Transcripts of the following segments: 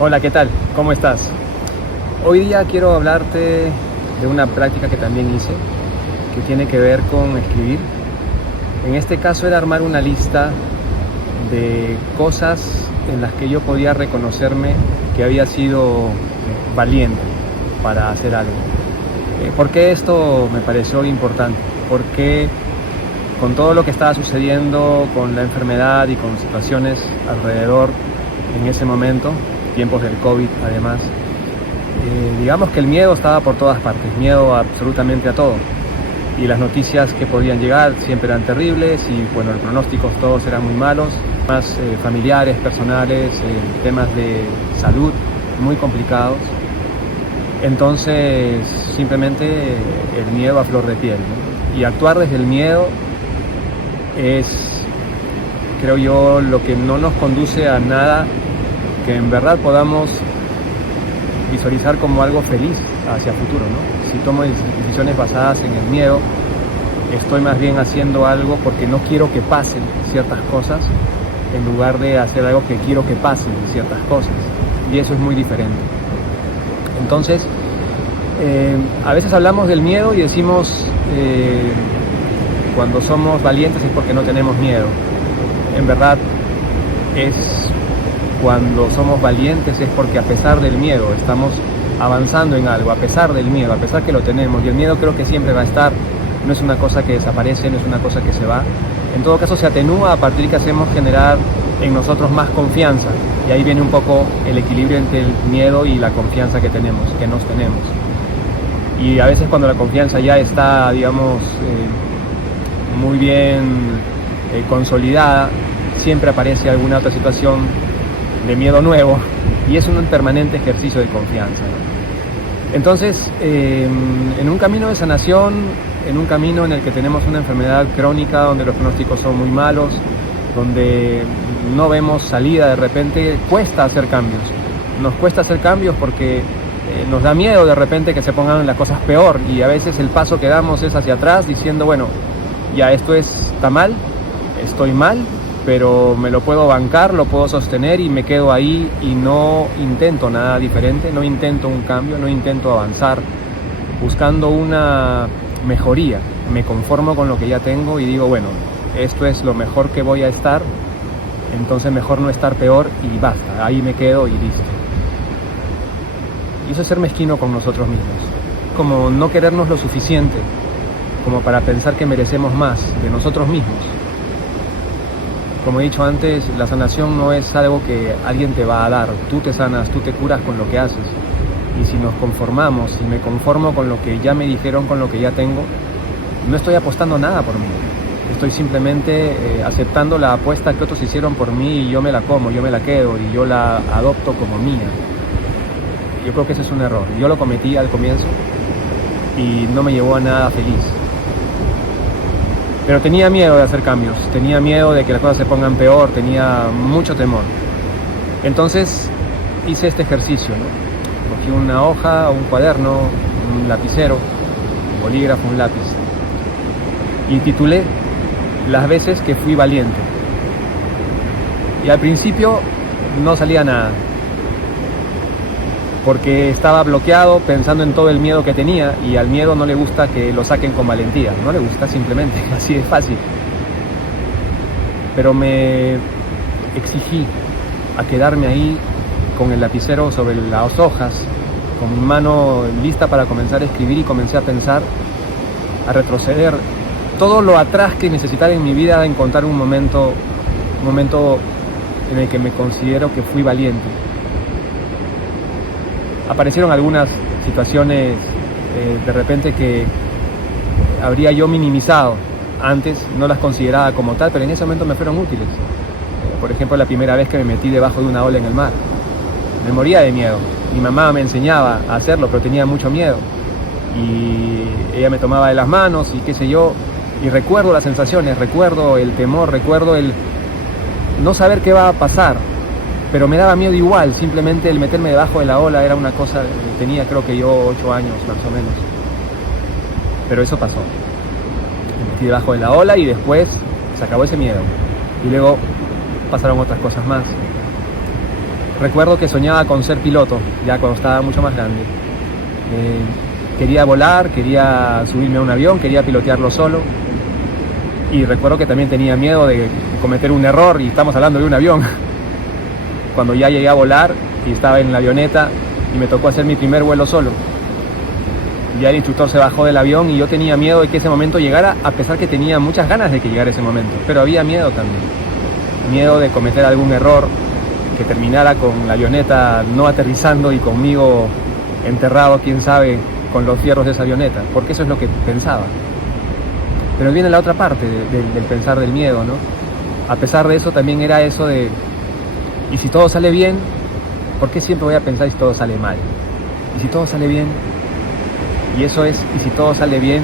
Hola, ¿qué tal? ¿Cómo estás? Hoy día quiero hablarte de una práctica que también hice, que tiene que ver con escribir. En este caso era armar una lista de cosas en las que yo podía reconocerme que había sido valiente para hacer algo. ¿Por qué esto me pareció importante? Porque con todo lo que estaba sucediendo con la enfermedad y con situaciones alrededor en ese momento, tiempos del COVID además, digamos que el miedo estaba por todas partes, miedo absolutamente a todo. Y las noticias que podían llegar siempre eran terribles y bueno, los pronósticos todos eran muy malos, más familiares, personales, temas de salud muy complicados. Entonces simplemente el miedo a flor de piel, ¿no? Y actuar desde el miedo es, creo yo, lo que no nos conduce a nada que en verdad podamos visualizar como algo feliz hacia el futuro, ¿no? Si tomo decisiones basadas en el miedo, estoy más bien haciendo algo porque no quiero que pasen ciertas cosas en lugar de hacer algo que quiero que pasen ciertas cosas. Y eso es muy diferente. Entonces, a veces hablamos del miedo y decimos cuando somos valientes es porque no tenemos miedo. En verdad es cuando somos valientes es porque a pesar del miedo estamos avanzando en algo, a pesar del miedo, a pesar que lo tenemos. Y el miedo creo que siempre va a estar, no es una cosa que desaparece, no es una cosa que se va. En todo caso se atenúa a partir de que hacemos generar en nosotros más confianza. Y ahí viene un poco el equilibrio entre el miedo y la confianza que tenemos, que nos tenemos. Y a veces cuando la confianza ya está, digamos, muy bien consolidada, siempre aparece alguna otra situación de miedo nuevo y es un permanente ejercicio de confianza, ¿no? Entonces, en un camino de sanación, en un camino en el que tenemos una enfermedad crónica, donde los pronósticos son muy malos, donde no vemos salida de repente, cuesta hacer cambios. Nos cuesta hacer cambios porque nos da miedo de repente que se pongan las cosas peor y a veces el paso que damos es hacia atrás diciendo, bueno, ya esto está mal, estoy mal, pero me lo puedo bancar, lo puedo sostener y me quedo ahí y no intento nada diferente, no intento un cambio, no intento avanzar buscando una mejoría. Me conformo con lo que ya tengo y digo, bueno, esto es lo mejor que voy a estar, entonces mejor no estar peor y basta, ahí me quedo y listo. Y eso es ser mezquino con nosotros mismos, como no querernos lo suficiente como para pensar que merecemos más de nosotros mismos. Como he dicho antes, la sanación no es algo que alguien te va a dar. Tú te sanas, tú te curas con lo que haces. Y si nos conformamos, si me conformo con lo que ya me dijeron, con lo que ya tengo, no estoy apostando nada por mí. Estoy simplemente aceptando la apuesta que otros hicieron por mí y yo me la como, yo me la quedo y yo la adopto como mía. Yo creo que ese es un error. Yo lo cometí al comienzo y no me llevó a nada feliz. Pero tenía miedo de hacer cambios, tenía miedo de que las cosas se pongan peor, tenía mucho temor. Entonces hice este ejercicio, ¿no? Cogí una hoja, un cuaderno, un lapicero, un bolígrafo, un lápiz. Y titulé las veces que fui valiente. Y al principio no salía nada, porque estaba bloqueado pensando en todo el miedo que tenía y al miedo no le gusta que lo saquen con valentía, no le gusta simplemente, así de fácil. Pero me exigí a quedarme ahí con el lapicero sobre las hojas, con mi mano lista para comenzar a escribir y comencé a pensar, a retroceder todo lo atrás que necesitaba en mi vida, a encontrar un momento en el que me considero que fui valiente. Aparecieron algunas situaciones de repente que habría yo minimizado antes, no las consideraba como tal, pero en ese momento me fueron útiles. Por ejemplo, la primera vez que me metí debajo de una ola en el mar. Me moría de miedo. Mi mamá me enseñaba a hacerlo, pero tenía mucho miedo. Y ella me tomaba de las manos y qué sé yo. Y recuerdo las sensaciones, recuerdo el temor, recuerdo el no saber qué va a pasar. Pero me daba miedo igual, simplemente el meterme debajo de la ola era una cosa, tenía creo que yo 8 años más o menos. Pero eso pasó. Me metí debajo de la ola y después se acabó ese miedo. Y luego pasaron otras cosas más. Recuerdo que soñaba con ser piloto, ya cuando estaba mucho más grande. Quería volar, quería subirme a un avión, quería pilotearlo solo. Y recuerdo que también tenía miedo de cometer un error, y estamos hablando de un avión. Cuando ya llegué a volar y estaba en la avioneta y me tocó hacer mi primer vuelo solo. Ya el instructor se bajó del avión y yo tenía miedo de que ese momento llegara, a pesar que tenía muchas ganas de que llegara ese momento. Pero había miedo también. Miedo de cometer algún error, que terminara con la avioneta no aterrizando y conmigo enterrado, quién sabe, con los fierros de esa avioneta. Porque eso es lo que pensaba. Pero viene la otra parte del pensar del miedo, ¿no? A pesar de eso también era eso de, ¿y si todo sale bien? ¿Por qué siempre voy a pensar si todo sale mal? ¿Y si todo sale bien? Y eso es, y si todo sale bien,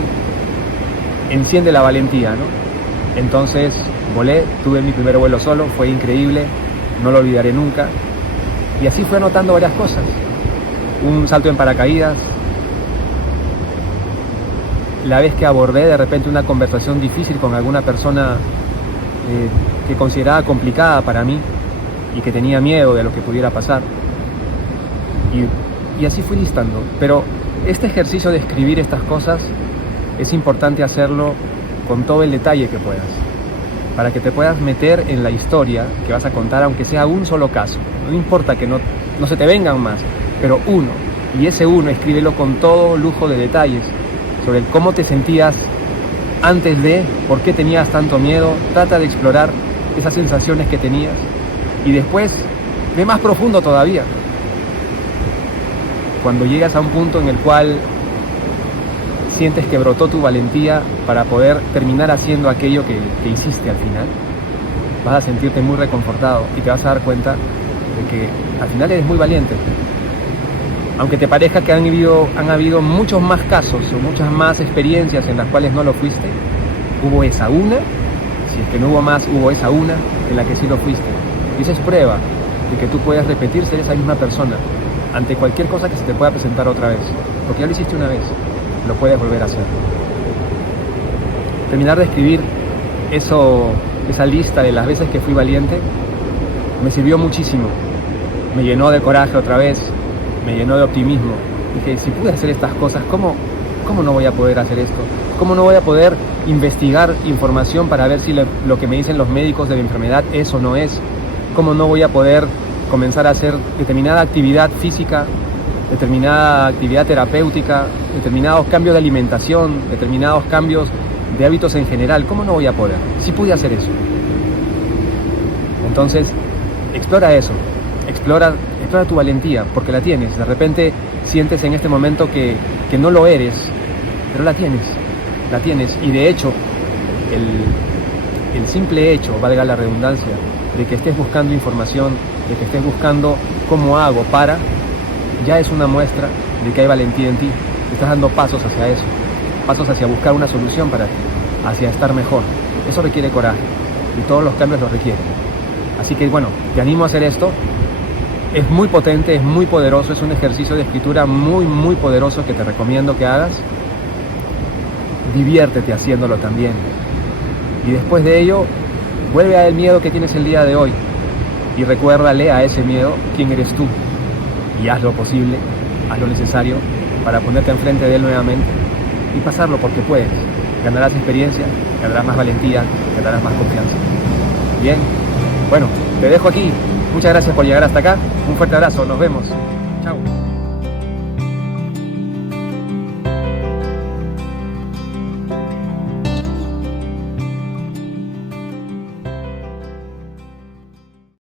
enciende la valentía, ¿no? Entonces volé, tuve mi primer vuelo solo, fue increíble, no lo olvidaré nunca. Y así fui anotando varias cosas. Un salto en paracaídas, la vez que abordé de repente una conversación difícil con alguna persona que consideraba complicada para mí y que tenía miedo de lo que pudiera pasar. Y así fui listando. Pero este ejercicio de escribir estas cosas es importante hacerlo con todo el detalle que puedas, para que te puedas meter en la historia que vas a contar, aunque sea un solo caso. No importa que no se te vengan más, pero uno. Y ese uno, escríbelo con todo lujo de detalles, sobre cómo te sentías antes de, por qué tenías tanto miedo. Trata de explorar esas sensaciones que tenías y después ve más profundo todavía. Cuando llegas a un punto en el cual sientes que brotó tu valentía para poder terminar haciendo aquello que hiciste al final, vas a sentirte muy reconfortado y te vas a dar cuenta de que al final eres muy valiente. Aunque te parezca que han habido muchos más casos o muchas más experiencias en las cuales no lo fuiste, hubo esa una, si es que no hubo más, hubo esa una en la que sí lo fuiste. Y esa es prueba de que tú puedes repetir ser esa misma persona ante cualquier cosa que se te pueda presentar otra vez. Porque ya lo hiciste una vez, lo puedes volver a hacer. Terminar de escribir esa lista de las veces que fui valiente, me sirvió muchísimo. Me llenó de coraje otra vez, me llenó de optimismo. Dije, si pude hacer estas cosas, ¿cómo no voy a poder hacer esto? ¿Cómo no voy a poder investigar información para ver si lo que me dicen los médicos de la enfermedad es o no es? ¿Cómo no voy a poder comenzar a hacer determinada actividad física, determinada actividad terapéutica, determinados cambios de alimentación, determinados cambios de hábitos en general? ¿Cómo no voy a poder? Sí pude hacer eso. Entonces, explora eso, explora tu valentía, porque la tienes. De repente sientes en este momento que no lo eres, pero la tienes. Y de hecho, el simple hecho, valga la redundancia, de que estés buscando información, de que estés buscando cómo hago para, ya es una muestra de que hay valentía en ti. Estás dando pasos hacia eso, pasos hacia buscar una solución para ti, hacia estar mejor. Eso requiere coraje y todos los cambios los requieren. Así que bueno, te animo a hacer esto. Es muy potente, es muy poderoso, es un ejercicio de escritura muy, muy poderoso que te recomiendo que hagas. Diviértete haciéndolo también. Y después de ello, vuelve al miedo que tienes el día de hoy y recuérdale a ese miedo quién eres tú. Y haz lo posible, haz lo necesario para ponerte enfrente de él nuevamente y pasarlo, porque puedes. Ganarás experiencia, ganarás más valentía, ganarás más confianza. Bien, bueno, te dejo aquí. Muchas gracias por llegar hasta acá. Un fuerte abrazo, nos vemos. Chao.